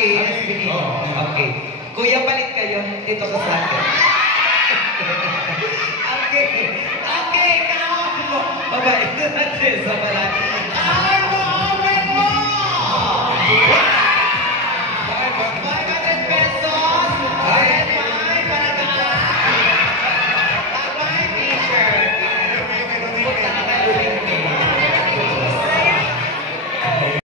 Okay. Kuya, palit kayo. Dito ka sa akin. Okay, kahapon mo. Bye-bye. Ito natin sa pala. Ano, open mo!